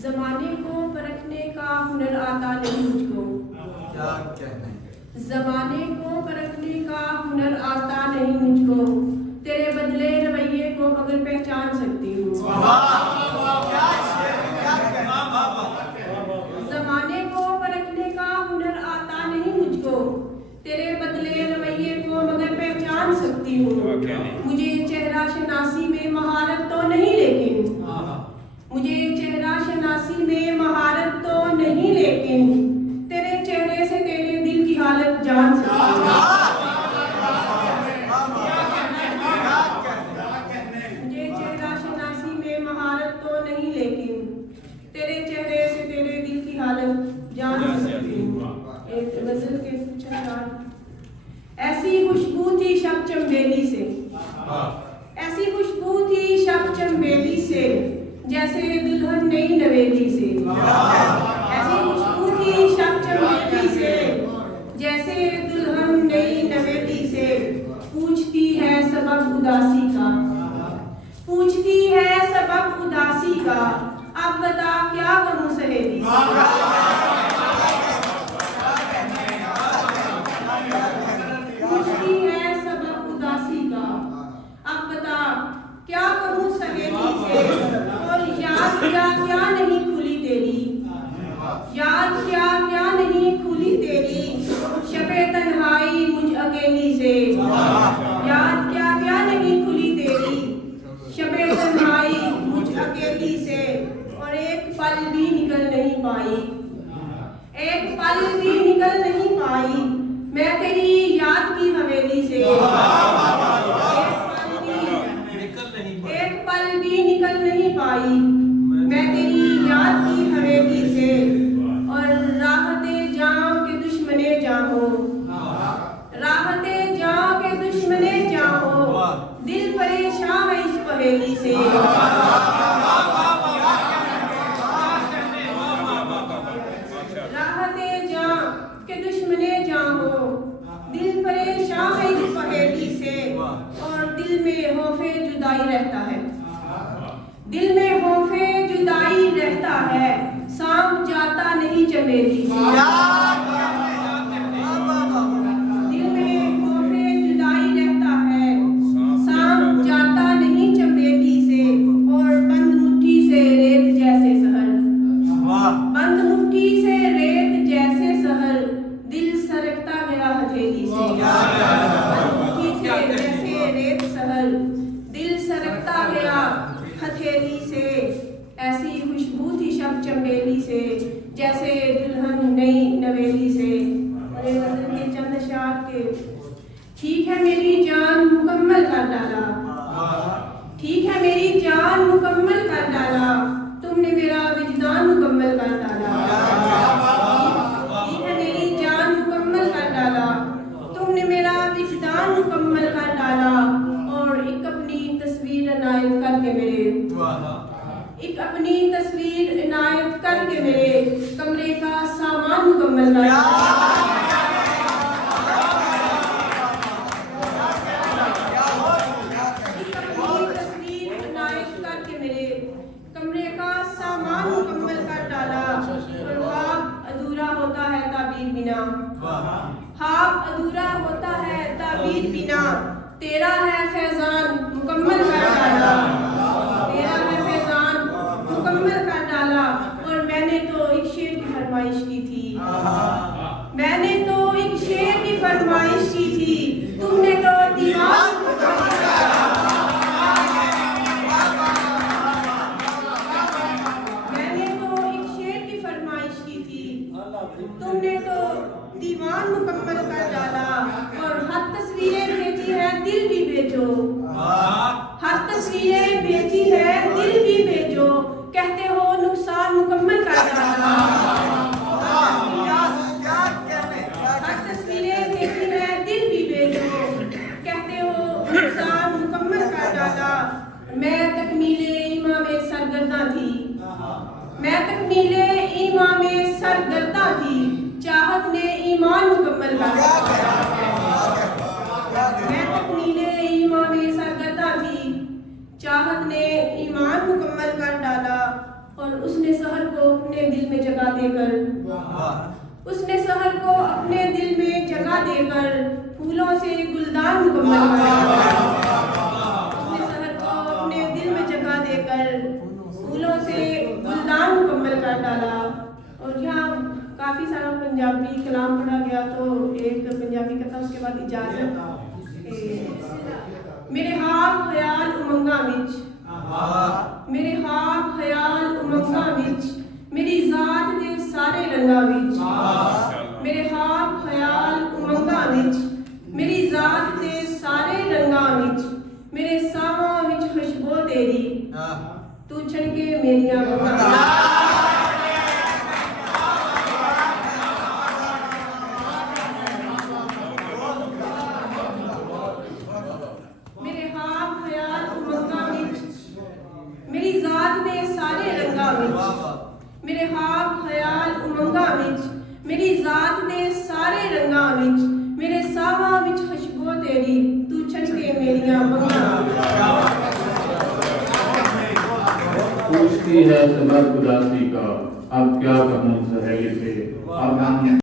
जमाने को परखने का हुनर आता नहीं मुझको। क्या कहना है? जमाने को परखने का हुनर आता नहीं मुझको। तेरे बदले रवैये को मगर पहचान सकती हूँ। जमाने को परखने का हुनर आता नहीं मुझको। तेरे बदले रवैये को मगर पहचान सकती हूँ। मुझे चेहरा शनासी में महारत तो नहीं, लेकिन मुझे चेहरा शनासी में महारत तो नहीं, लेकिन तेरे चेहरे से तेरे दिल की हालत जान सकती हूँ। मुझे चेहरा शनासी में महारत तो नहीं, लेकिन तेरे चेहरे से तेरे दिल की हालत जान सकती हूँ। एक गजल के कुछ अशआर। ऐसी खुशबू थी शब चंबेली से, ऐसी खुशबू थी शब चंबेली से, जैसे दुल्हन नई नवेली से। ऐसी खुशबू थी शब चंबेली से, जैसे दुल्हन नई नवेली से। पूछती है सबब उदासी का, पूछती है सबब उदासी का, अब बता क्या करूं सहेली से। पूछती है सबब उदासी का, अब बता क्या कहूँ सहेली से। और याद क्या क्या नहीं खुली तेरी, याद क्या क्या नहीं खुली तेरी, शबे तन्हाई मुझ अकेली से। याद क्या क्या नहीं खुली तेरी, शबे तन्हाई मुझ अकेली से। और एक पल भी निकल नहीं पाई, एक पल भी निकल नहीं पाई, मैं तेरी याद की हवेली से। एक पल भी निकल नहीं पाई, मैं तेरी याद की हवेली से। और राहते जाओ के दुश्मने जाओ, राहते जाओ के दुश्मने जाओ, दिल परेशान है इस पहेली से। राहते जाओ के दुश्मने जाओ, दिल परेशान है इस पहेली से। और दिल में खौफे जुदाई रहता है, दिल में खौफे जुदाई रहता है, सांप जाता नहीं चमेली से। दिल में खौफे जुदाई रहता है, सांप जाता नहीं चमेली से। और बंद मुट्ठी से रेत जैसे सहर, बंद मुट्ठी से रेत जैसे सहर, दिल सरकता गया हथेली से। बंद मुट्ठी से जैसे रेत सहर, दिल सरकता गया हथेली से। ऐसी खुशबू थी शब चंबेली से, जैसे दुल्हन नई नवेली से। और एक गजल के चंद अशआर के। ठीक है मेरी जान मुकम्मल कर डाला, ठीक है मेरी जान मुकम्मल कर डाला, तुमने मेरा विजदान मुकम्मल कर डाला। ठीक है मेरी जान मुकम्मल कर डाला, तुमने मेरा विजदान मुकम्मल कर डाला। और एक अपनी तस्वीर इनायत करके मेरे, एक अपनी तस्वीर इनायत करके मेरे कमरे का सामान मुकम्मल कर डाला। कमरे का सामान मुकम्मल कर डाला। और ख्वाब अधूरा होता है ताबीर बिना, ख्वाब अधूरा होता है ताबीर बिना, तेरा है फैजान मुकम्मल कर डाला। तेरा है फैजान मुकम्मल कर डाला। और मैंने तो एक शेर की फरमाइश की थी, मैंने तो एक शेर की फरमाइश की थी, तुमने तो दीवार तुमने तो दीवान मुकम्मल कर डाला। और हर तस्वीरें भेजी है दिल भी भेजो, हर तस्वीरें भेजी है दिल भी भेजो, कहते हो नुकसान मुकम्मल कर डाला। हर तस्वीरें भेजी है दिल भी भेजो, कहते हो नुकसान मुकम्मल कर डाला। मैं तकमीले ईमा में सरगर्दा थी, मैं तकमीले ईमा में सरगर्दा थी, चाहत ने ईमान मुकम्मल कर डाला। मैं तकमीले ईमा में सरगर्दा थी, चाहत ने ईमान मुकम्मल कर डाला। और उसने शहर को अपने दिल में जगह देकर वाह उसने शहर को अपने दिल में जगह देकर फूलों से गुलदान मुकम्मल कर डाला। उसने शहर को अपने दिल में जगह देकर फूलों से गुलदान मुकम्मल कर डाला। और यहाँ काफ़ी सारा पंजाबी कलाम पढ़ा गया, तो एक पंजाबी कथा उसके बाद इजाजत। मेरे ख्वाब ख्याल उमंगा विच, मेरे ख्वाब ख्याल उमंगा विच, मेरी जात दे सारे रंगा विच, मेरे ख्वाब ख्याल उमंगा विच, मेरी जात दे सारे रंगा विच, मेरे सावां विच खुशबू तेरी, तू छड़के मेरियां वंगां। मेरे ख्वाब ख्याल उमंगा विच, मेरी जात दे सारे रंगा विच, मेरे ख्वाब ख्याल उमंगा विच, मेरी जात दे सारे रंगा विच, मेरे सावां विच खुशबू तेरी, तू छड़के मेरियां वंगां। पूछती है सबक उदासी का, अब क्या कहूँ सहेली से, अब हम